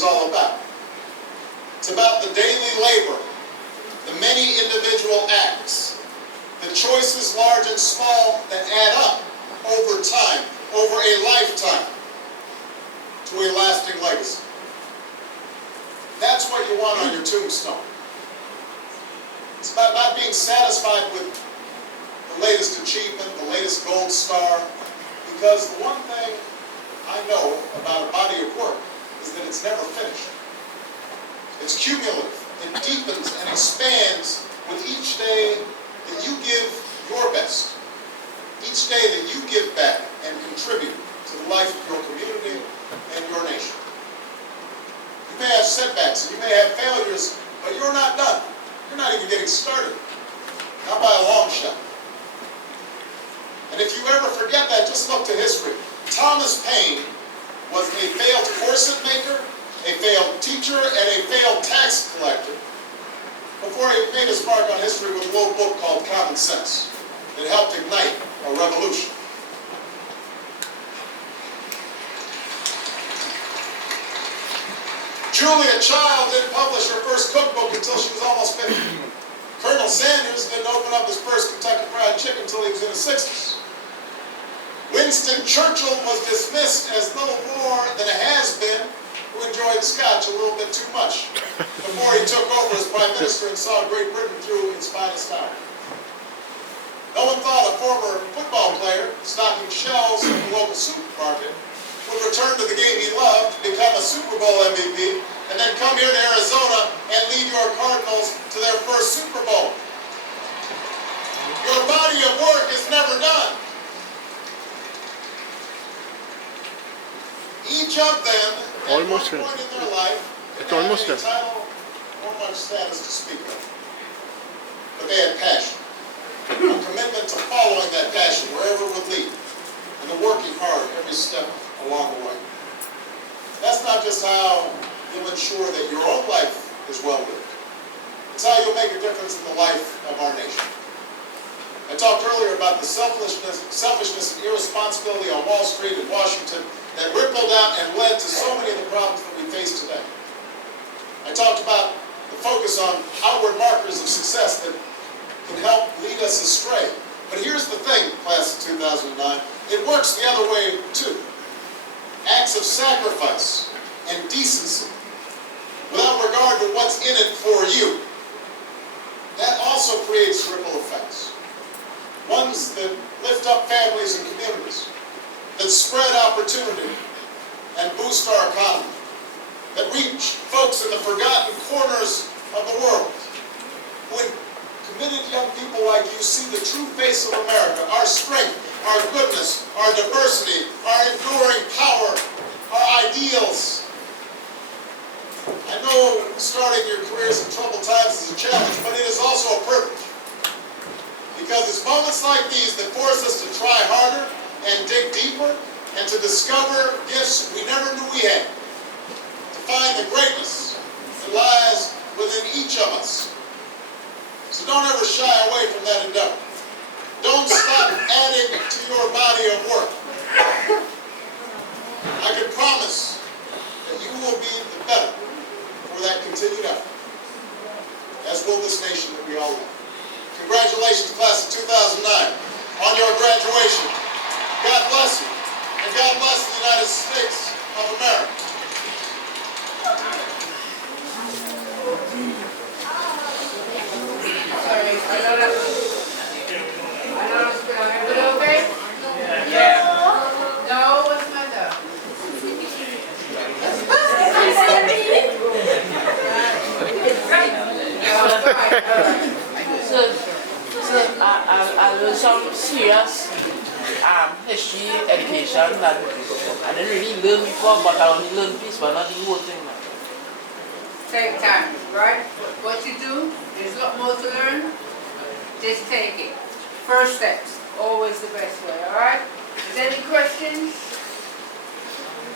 is all about. It's about the daily labor, the many individual acts, the choices large and small that add up over time, over a lifetime, to a lasting legacy. That's what you want on your tombstone. It's about not being satisfied with the latest achievement, the latest gold star, because the one thing I know about a body of work is that it's never finished. It's cumulative. It deepens and expands with each day that you give your best. Each day that you give back and contribute to the life of your community and your nation. You may have setbacks and you may have failures, but you're not done. You're not even getting started. Not by a long shot. And if you ever forget that, just look to history. Thomas Paine was a failed corset maker, a failed teacher, and a failed tax collector before he made his mark on history with a little book called Common Sense that helped ignite a revolution. Julia Child didn't publish her first cookbook until she was almost 50. Colonel Sanders didn't open up his first Kentucky Fried Chicken until he was in his 60s. Winston Churchill was dismissed as little more than a has-been who enjoyed scotch a little bit too much before he took over as Prime Minister and saw Great Britain through its finest hour. No one thought a former football player stocking shelves in the local supermarket would return to the game he loved, become a Super Bowl MVP, and then come here to Arizona and lead your Cardinals to their first Super Bowl. Your body of work is never done. Each of them, at one point in their life, didn't have any title or much status to speak of. But they had passion, a commitment to following that passion wherever it would lead, and to working hard every step along the way. That's not just how you'll ensure that your own life is well lived. It's how you'll make a difference in the life of our nation. I talked earlier about the selfishness and irresponsibility on Wall Street in Washington that rippled out and led to so many of the problems that we face today. I talked about the focus on outward markers of success that can help lead us astray. But here's the thing, class of 2009, it works the other way too. Acts of sacrifice and decency without regard to what's in it for you. That also creates ripple effects. Ones that lift up families and communities, that spread opportunity and boost our economy, that reach folks in the forgotten corners of the world, who in committed young people like you see the true face of America, our strength, our goodness, our diversity, our enduring power, our ideals. I know starting your careers in troubled times is a challenge, but it is also a privilege. Because it's moments like these that force us to try harder and dig deeper and to discover gifts we never knew we had. To find the greatness that lies within each of us. So don't ever shy away from that endeavor. Don't stop adding to your body of work. I can promise that you will be the better for that continued effort, as will this nation that we all love. Congratulations, class of 2009, on your graduation. God bless you, and God bless the United States of America. Sorry, okay? Yeah. No, what's the matter? So I learned some serious history education that I didn't really learn before, but I only learned this, but not the whole thing. Take time, right? What you do, there's a lot more to learn. Just take it. First steps, always the best way, all right? Is there any questions?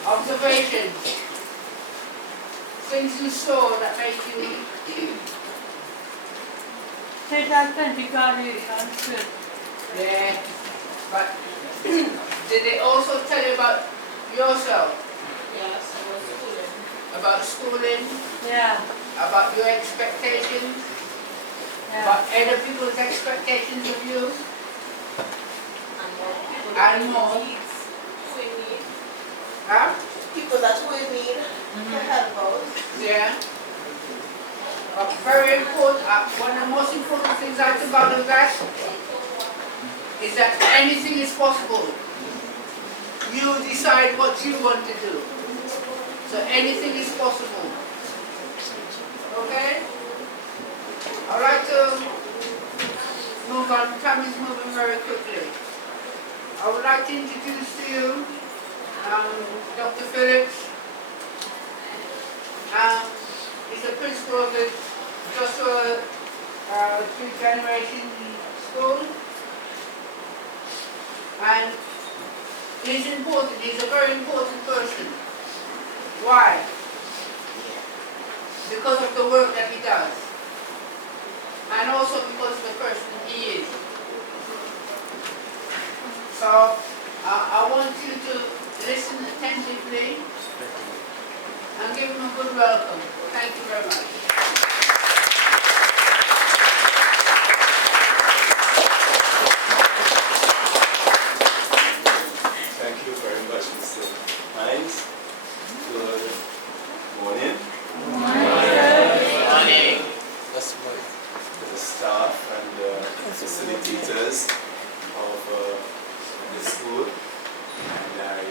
Observations? Things you saw that made you... Take that then, because it answered. Yeah, but did they also tell you about yourself? Yes, I was schooling. about schooling, Yeah. about your expectations, about other people's expectations of you, and more. Huh? People that we need to help out. Yeah. Very important. One of the most important things I took out of that is that anything is possible. You decide what you want to do. So anything is possible. Okay? I'd like to move on. Time is moving very quickly. I would like to introduce to you Dr. Phillips. He's the principal of the Joshua Three Generation School. And he's important. He's a very important person. Why? Because of the work that he does. And also because of the person he is. So I want you to listen attentively and give him a good welcome. Thank you very much. Thank you very much, Mr. Hinds. Good morning. Morning. To the staff and facilitators of the school. And I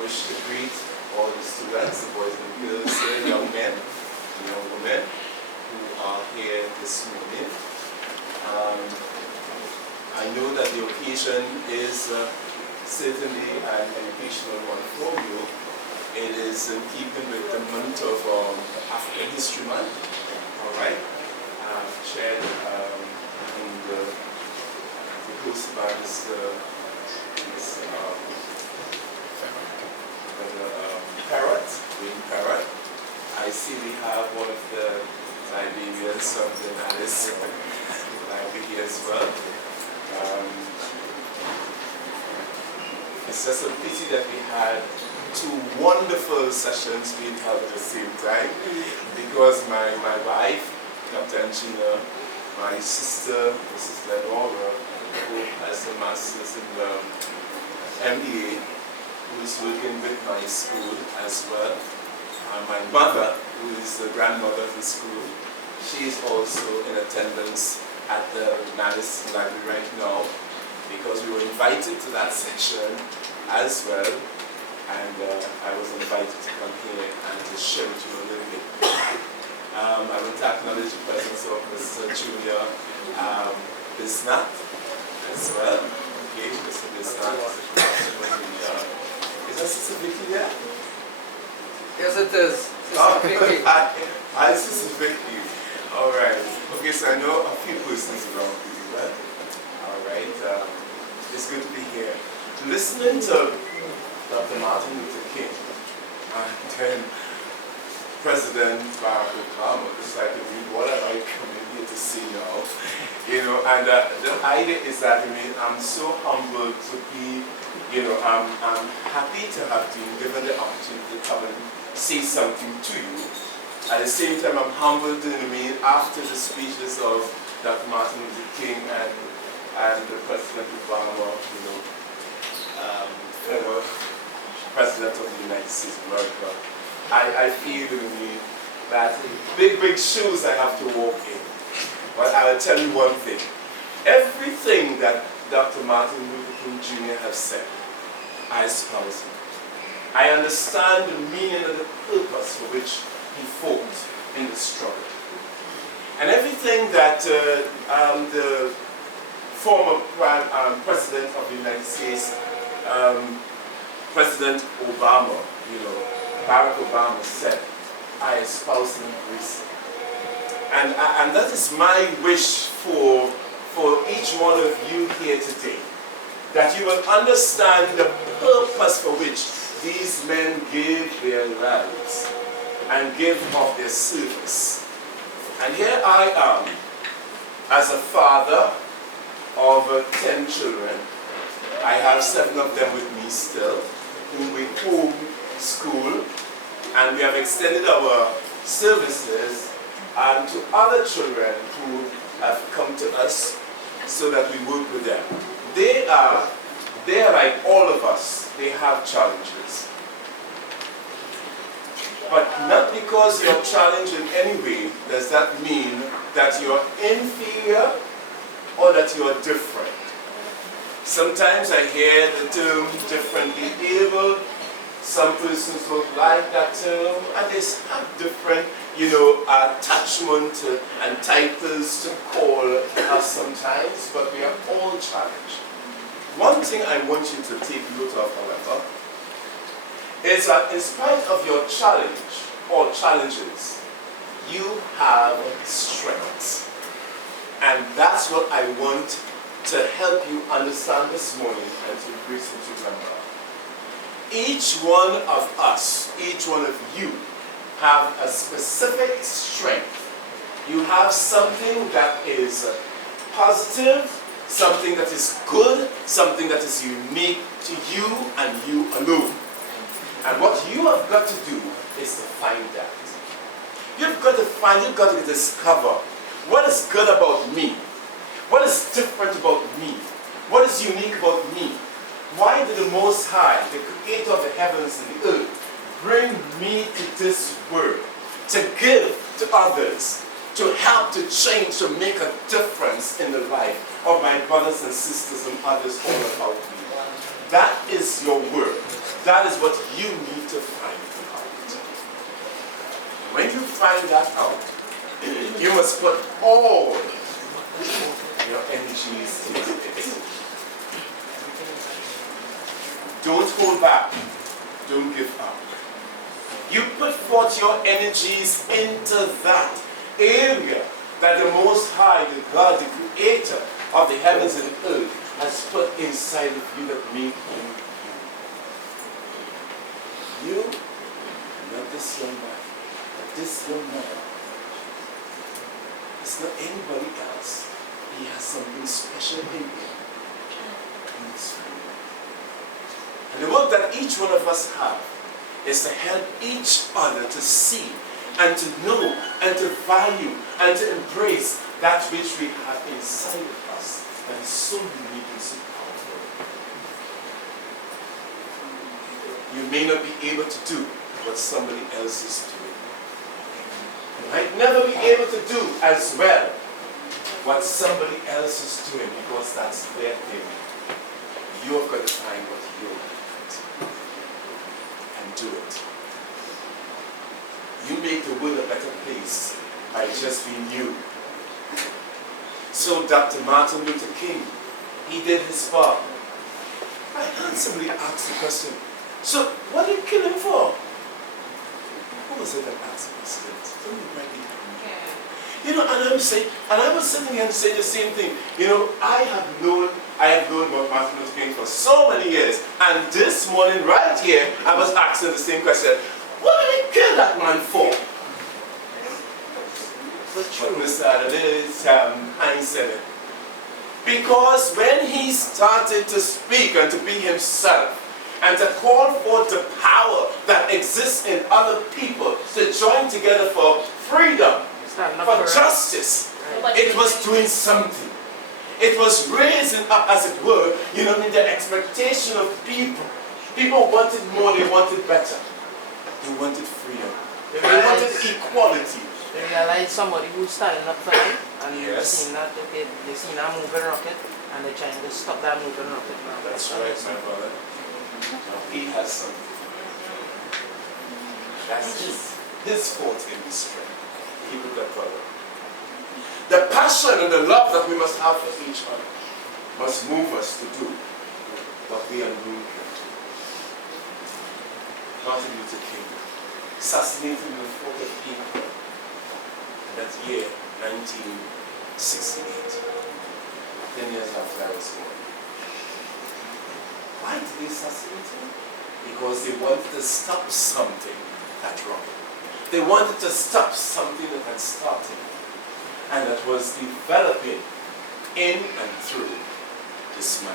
wish to greet all the students, the boys and girls, young men, young women who are here this morning. I know that the occasion is certainly an educational one for you. It is in keeping with the month of African History Month. All right, chaired in the hosted by Perrott, Perrott. I see we have one of the Liberians of the NALIS library here as well. It's just a pity that we had two wonderful sessions being held at the same time, because my wife, Dr. Angina, my sister, Mrs. Lenora, who has a master's in MBA, who is working with my school as well, and my mother, who is the grandmother of the school, she is also in attendance at the NALIS library right now, because we were invited to that session as well, and I was invited to come here and to share with you a little bit. I want to acknowledge the presence of Mr. Julia Desmond as well. Okay, Mr. Desmond. Is that Sister Vicky there? Yes, it is. Oh, hi, Sister Vicky. All right. Okay, so I know a few persons around you, right? All right. It's good to be here. Listening to Dr. Martin Luther King and then President Barack Obama, it's like, what am I coming here to see now? You know, and the idea is that, I'm so humbled to be, I'm happy to have been given the opportunity to come and say something to you. At the same time, I'm humbled, after the speeches of Dr. Martin Luther King and President Obama, fellow President of the United States of America, I feel that big shoes I have to walk in. But I will tell you one thing. Everything that Dr. Martin Luther King Jr. has said, I espouse him. I understand the meaning and the purpose for which he fought in the struggle. And everything that the former President of the United States, President Obama, Barack Obama said, I espouse and embrace it. And that is my wish for each one of you here today, that you will understand the purpose for which these men gave their lives and give of their service. And here I am, as a father of 10 children. I have 7 of them with me still, whom we home school And we have extended our services to other children who have come to us so that we work with them. They are like all of us. They have challenges. But not because you're challenged in any way does that mean that you're inferior or that you're different. Sometimes I hear the term differently able. Some persons don't like that term, and they have different, attachment and titles to call us sometimes, but we are all challenged. One thing I want you to take note of, however, is that in spite of your challenge or challenges, you have strengths. And that's what I want to help you understand this morning and to embrace it to remember. Each one of us, each one of you, have a specific strength. You have something that is positive, something that is good, something that is unique to you and you alone. And what you have got to do is to find that. You've got to discover what is good about me, what is different about me, what is unique about me. Why did the Most High, the Creator of the heavens and the earth, bring me to this world to give to others, to help, to change, to make a difference in the life of my brothers and sisters and others all about me? That is your work. That is what you need to find out. When you find that out, you must put all your energies into it. Don't hold back. Don't give up. You put forth your energies into that area that the Most High, the God, the Creator of the heavens and the earth, has put inside of you that make you you. You, not this young man, but this young mother. It's not anybody else. He has something special in him. In this world. And the work that each one of us have is to help each other to see and to know and to value and to embrace that which we have inside of us that is so unique and so powerful. You may not be able to do what somebody else is doing. You might never be able to do as well what somebody else is doing because that's their thing. You've got to find what you're doing and do it. You make the world a better place by just being you. So Dr. Martin Luther King, he did his part. I handsomely asked the question, so what did you kill him for? Who was it that asked the question? And I was sitting here and saying the same thing. I have known about Martin Luther King for so many years. And this morning, right here, I was asking the same question. What did they kill that man for? But Mr. Adeyemi Hinds said it. Because when he started to speak and to be himself, and to call forth the power that exists in other people to join together for freedom, for justice, it was doing something. It was raising up, as it were, the expectation of people. People wanted more, they wanted better. They wanted freedom. They wanted equality. They realized somebody who's standing up for them, and Yes. they've seen that, okay, they've seen that moving rocket, and they're trying to stop that moving rocket now. That's right, my brother. Now, he has something. That's his forte in his strength. Keep it that, brother. The passion and the love that we must have for each other must move us to do what we are doing here. Martin Luther King, assassinated in the 4th of April in that year, 1968, 10 years after I was born. Why did they assassinate him? Because they wanted to stop something that wrong. They wanted to stop something that had started and that was developing in and through this man.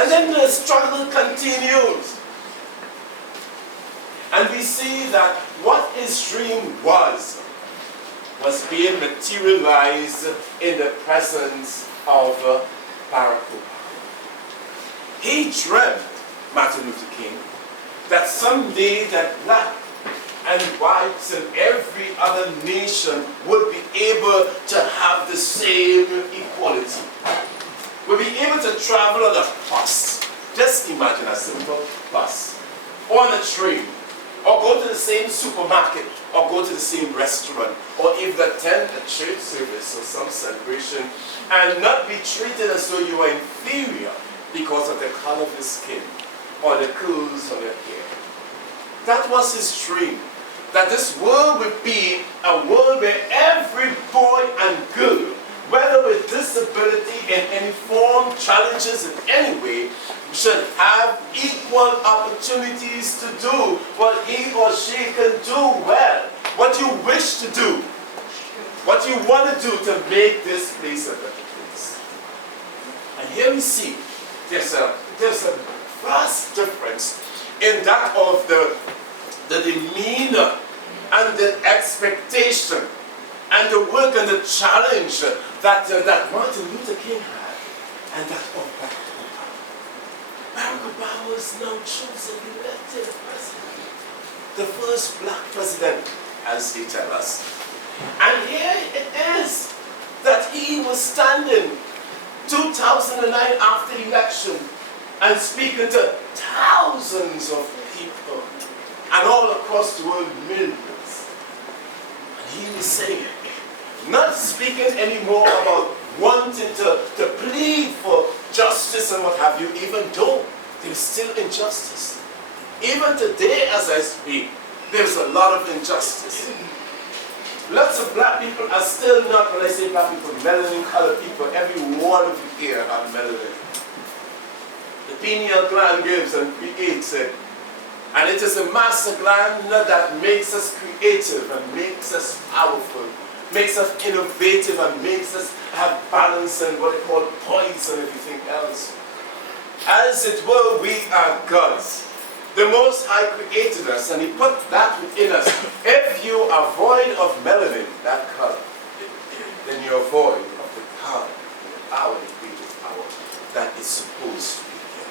And then the struggle continues. And we see that what his dream was being materialized in the presence of Barack Obama. He dreamt, Martin Luther King, that someday that black and whites and every other nation would be able to have the same equality. Would be able to travel on a bus. Just imagine a simple bus. Or on a train. Or go to the same supermarket. Or go to the same restaurant. Or even attend a church service or some celebration. And not be treated as though you are inferior because of the color of your skin. Or the curls of your hair. That was his dream. That this world would be a world where every boy and girl, whether with disability in any form, challenges in any way, should have equal opportunities to do what he or she can do well. What you wish to do. What you want to do to make this place a better place. And here we see there's a vast difference in that of the demeanor and the expectation and the work and the challenge that Martin Luther King had and that of Barack Obama. Barack Obama is now chosen, elected president. The first black president, as they tell us. And here it is that he was standing 2009 after the election and speaking to thousands of people and all across the world, millions. And he was saying, not speaking anymore about wanting to plead for justice and what have you, even though there's still injustice. Even today as I speak, there's a lot of injustice. Lots of black people are still not, when I say black people, melanin colored people, every one of you here are melanin. The pineal gland gives and creates it. And it is a master gland that makes us creative and makes us powerful, makes us innovative and makes us have balance and what they call poise and everything else. As it were, we are gods. The Most High created us and He put that within us. If you are void of melanin, that color, then you're void of the power, the creative power that is supposed to be here.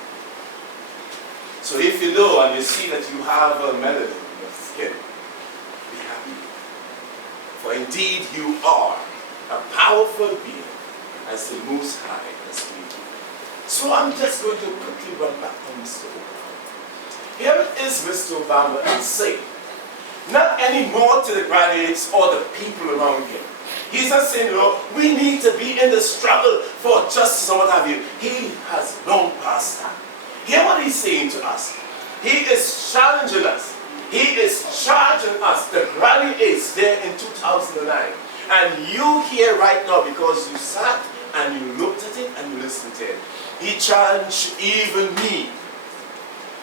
So if you know and you see that you have a melanin in your skin, be happy. For indeed you are a powerful being as the Most High has made you. So I'm just going to quickly run back to Mr. Obama. Here is Mr. Obama and saying, not anymore to the graduates or the people around him. He's not saying, no, we need to be in the struggle for justice and what have you. He has long past that. Hear what he's saying to us. He is challenging us. He is charging us. The graduates there in 2009. And you here right now because you sat and you looked at it and you listened to it. He challenged even me.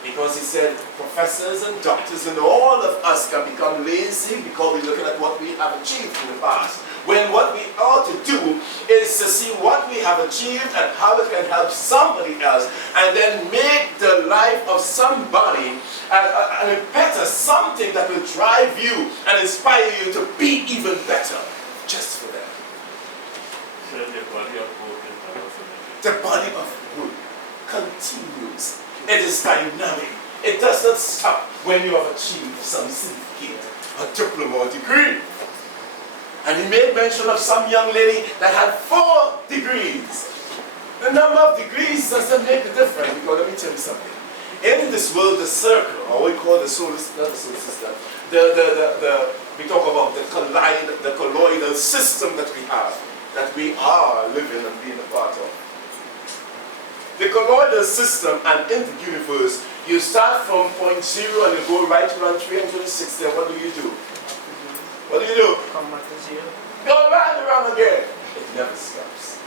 Because he said professors and doctors and all of us can become lazy because we're looking at what we have achieved in the past. When what we ought to do is to see what we have achieved and how it can help somebody else and then make the life of somebody better, something that will drive you and inspire you to be even better just for them. So the body of work is also The body of work continues. It is dynamic. It does not stop when you have achieved some certificate, a diploma or degree. And he made mention of some young lady that had 4 degrees. The number of degrees doesn't make a difference because let me tell you something. In this world, the circle, or we call the solar system, not the solar system, we talk about the colloidal system that we have, that we are living and being a part of. The colloidal system and in the universe, you start from point 0 and you go right around 360, and what do you do? What do you do? Come back to 0. Go right around again. It never stops.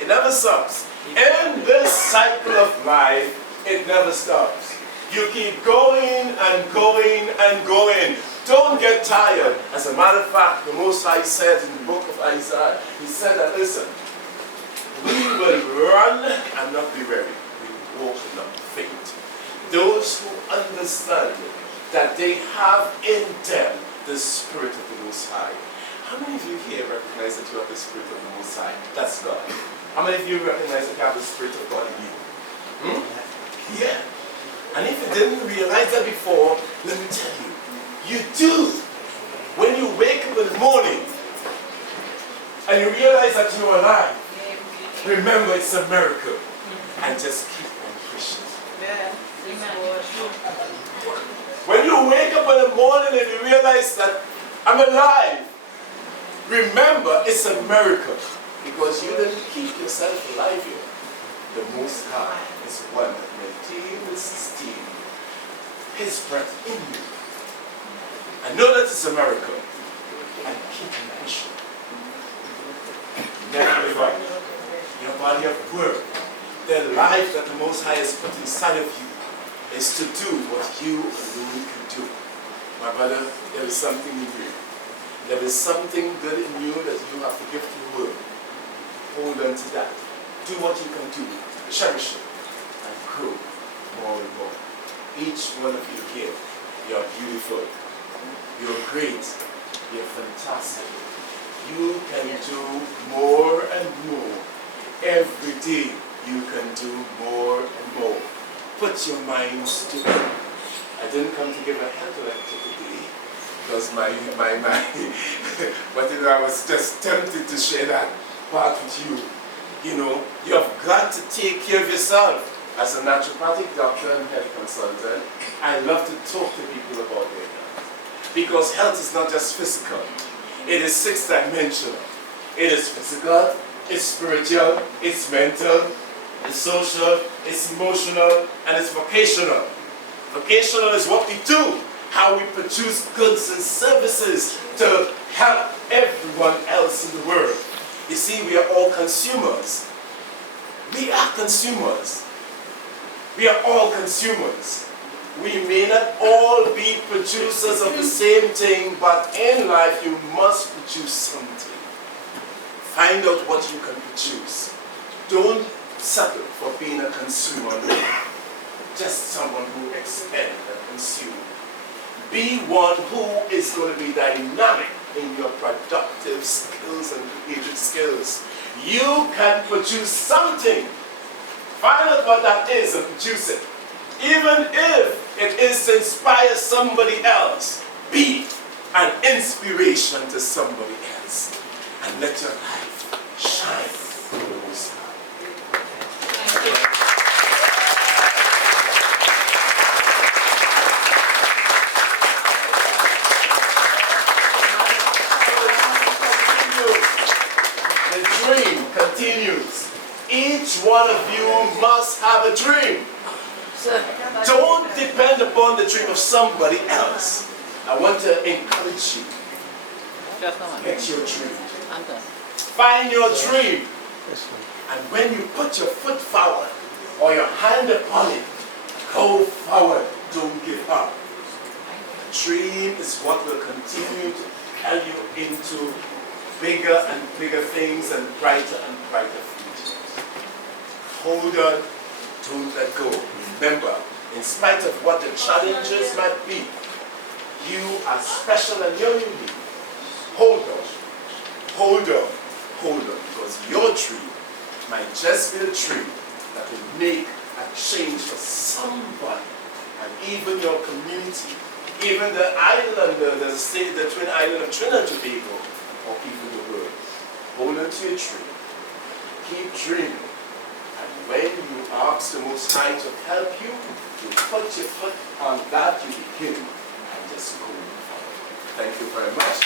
It never stops. In this cycle of life, it never stops. You keep going and going and going. Don't get tired. As a matter of fact, the Most High said in the book of Isaiah, He said that, listen, we will run and not be weary. We will walk and not faint. Those who understand that they have in them the Spirit of the Most High. How many of you here recognize that you have the Spirit of the Most High? That's God. How many of you recognize that you have the Spirit of God in you? Yeah. And if you didn't realize that before, let me tell you, you do. When you wake up in the morning and you realize that you're alive, remember it's a miracle. And just keep on pushing. When you wake up in the morning and you realize that I'm alive, remember it's a miracle. Because you didn't keep yourself alive here. The Most High is one that maintains and sustains His breath in you. I know that it's a miracle. And keep on pushing. Never give up. Your body of work, the life that the Most High has put inside of you, is to do what you alone can do. My brother, there is something in you. There is something good in you that you have to give to the world. Hold on to that. Do what you can do. Cherish it. And grow more and more. Each one of you here, you're beautiful. You're great. You're fantastic. You can do more and more. Every day you can do more and more. Put your minds to it. I didn't come to give a health lecture today because but you know, I was just tempted to share that part with you. You know, you have got to take care of yourself. As a naturopathic doctor and health consultant, I love to talk to people about their health. Because health is not just physical. It is 6-dimensional. It is physical, it's spiritual, it's mental, it's social, it's emotional, and it's vocational. Vocational is what we do, how we produce goods and services to help everyone else in the world. You see, we are all consumers. We are consumers. We are all consumers. We may not all be producers of the same thing, but in life you must produce something. Find out what you can produce. Don't settle for being a consumer. Just someone who expends and consumes. Be one who is going to be dynamic in your productive skills and creative skills. You can produce something. Find out what that is and produce it. Even if it is to inspire somebody else, be an inspiration to somebody else. And let your life shine for the Most High. The dream continues. Each one of you must have a dream. Don't depend upon the dream of somebody else. I want to encourage you. Get your dream. Find your dream. And when you put your foot forward or your hand upon it, go forward. Don't give up. A dream is what will continue to propel you into bigger and bigger things and brighter futures. Hold on. Don't let go. Remember, in spite of what the challenges might be, you are special and you're unique. Hold on. Hold on. Hold on. Because your dream might just be the dream that will make a change for somebody. And even your community, even the island, the state, the twin island of Trinidad and Tobago, or even the world. Hold on to your dream. Keep dreaming. And when you ask the Most High to help you, you put your foot on that, you begin and just go forward. Thank you very much.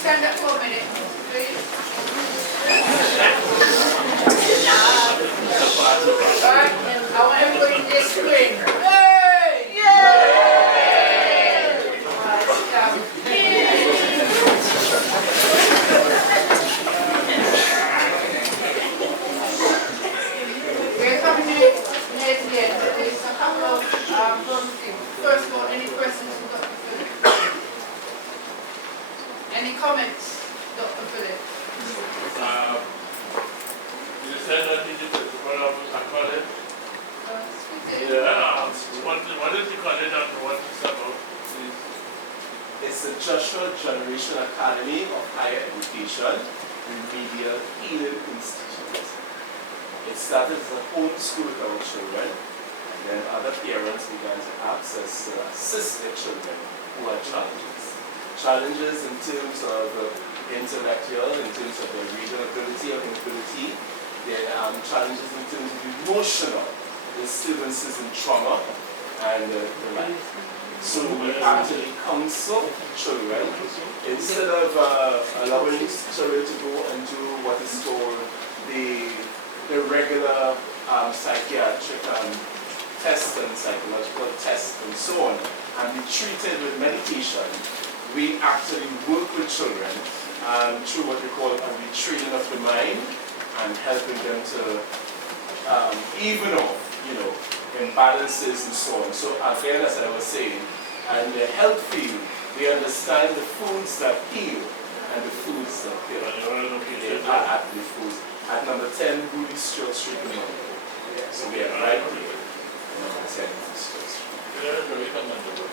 Stand up for a minute, please. Alright, I want everybody to just scream. Hey! Yay! Alright, sit down. comments, Dr. Phillips? You said that he did the program a college. Speak to him. Yeah. What is the college and what is it about? Please. It's the Joshua Generation Academy of Higher Education, Remedial Healing Institute. It started as a homeschool with our children, and then other parents began to access to assist their children who had challenges. Challenges in terms of intellectual, in terms of their reading ability or inability, their challenges in terms of emotional disturbances and trauma, and the like. So we actually counsel children instead of allowing children to go and do what is called the regular psychiatric tests and psychological tests and so on, and be treated with medication. We actually work with children through what we call a retraining of the mind and helping them to even off, imbalances and so on. So again, as I was saying, in the health field, we understand the foods that heal and the foods that kill. They are at the foods. At number 10, Ruby Stewart Street in London. So we are right here. Number 10, Ruby Stewart Street. Very commendable.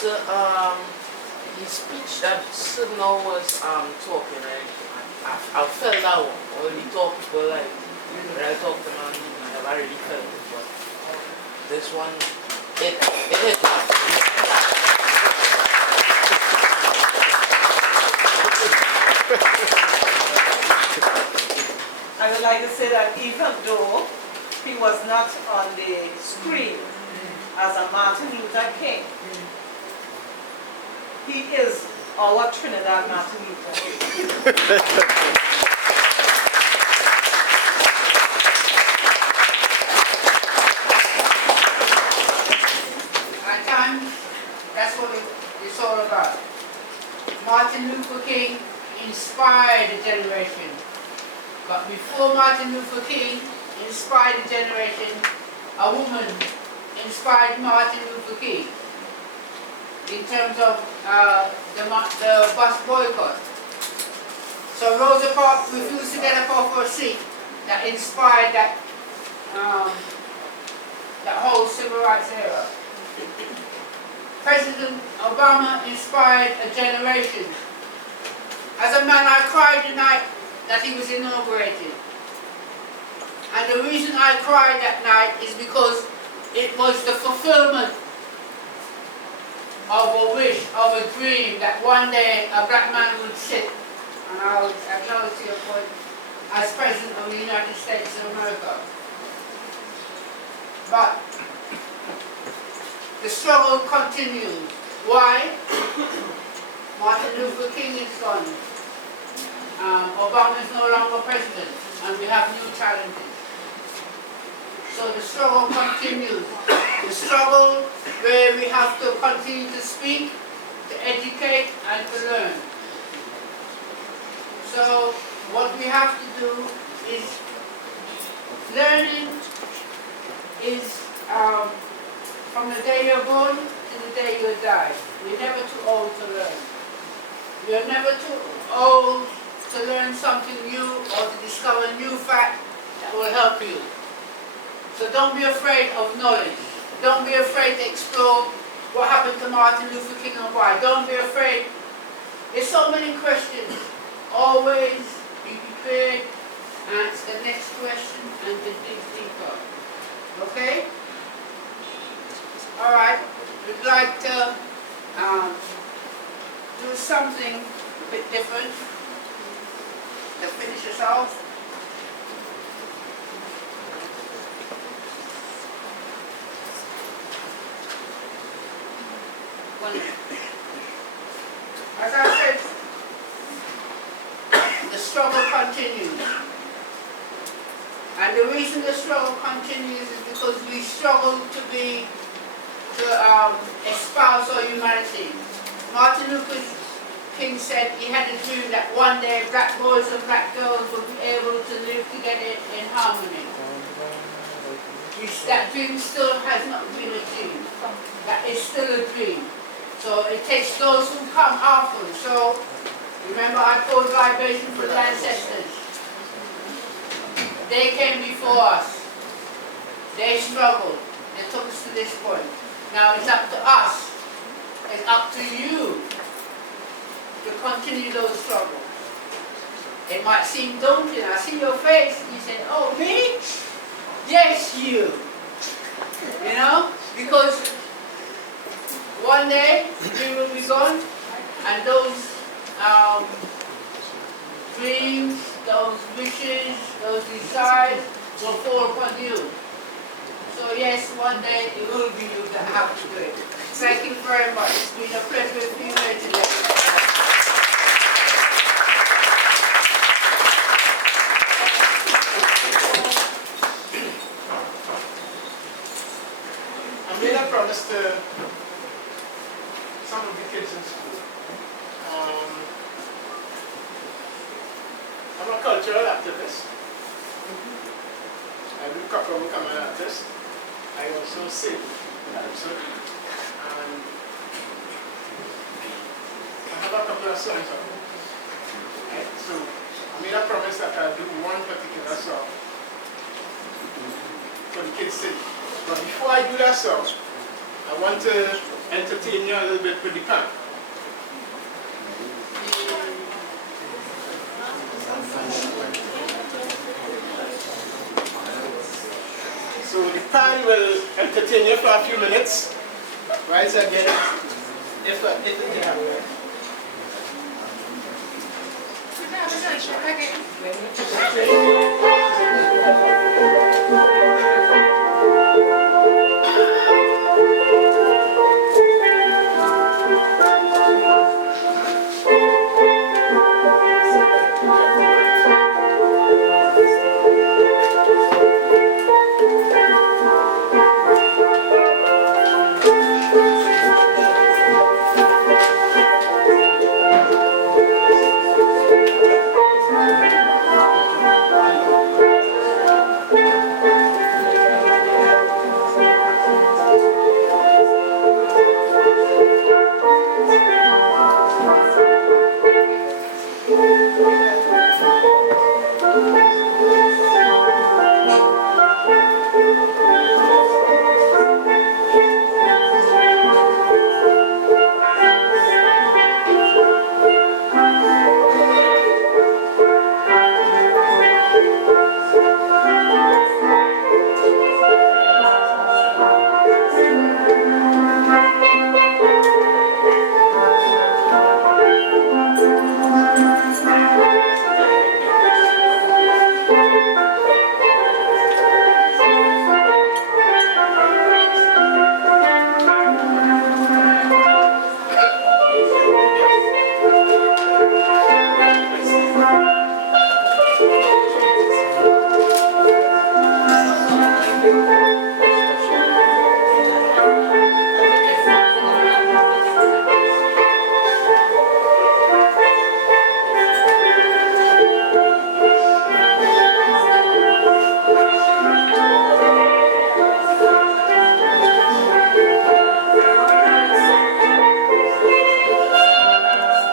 So, the speech that Sir now was talking, I felt that one. When we talk people like, when I talk to them, I never really felt it, but this one, it hit me. I would like to say that even though he was not on the screen as a Martin Luther King, he is our Trinidad Martin Luther King. At times, that's what it's all about. Martin Luther King inspired a generation. But before Martin Luther King inspired a generation, a woman inspired Martin Luther King in terms of the bus boycott. So Rosa Parks refused to get up off her seat. That inspired that whole civil rights era. President Obama inspired a generation. As a man, I cried the night that he was inaugurated. And the reason I cried that night is because it was the fulfillment of a wish, of a dream, that one day a black man would sit, and I would acknowledge your point, as President of the United States of America. But the struggle continues. Why? Martin Luther King is gone. Obama is no longer president, and we have new challenges. So the struggle continues. The struggle where we have to continue to speak, to educate, and to learn. So what we have to do is, learning is from the day you're born to the day you die. We're never too old to learn. We are never too old to learn something new or to discover a new fact that will help you. So don't be afraid of knowledge. Don't be afraid to explore what happened to Martin Luther King and why. Don't be afraid. There's so many questions. Always be prepared, ask the next question, and to dig deeper. Okay? All right. We'd like to do something a bit different to finish us off. As I said, the struggle continues. And the reason the struggle continues is because we struggle to espouse our humanity. Martin Luther King said he had a dream that one day black boys and black girls would be able to live together in harmony. that dream still has not been achieved. That is still a dream. So it takes those who come after. So remember I called vibration for the ancestors. They came before us. They struggled. They took us to this point. Now it's up to us. It's up to you to continue those struggles. It might seem daunting. I see your face and you say, oh, me? Yes, you. You know? Because one day we will be gone and those dreams, those wishes, those desires will fall upon you. So yes, one day it will be you that have to do it. Thank you very much. It's been a pleasure to be here today. I made a promise to some of the kids in school. I'm a cultural activist. I do become an artist. I also sing. And I have a couple of songs up. Right? So I made a promise that I'll do one particular song for the kids sing. But before I do that song, I want to entertain you a little bit with the pan. So the pan will entertain you for a few minutes. Rise again, if it can happen.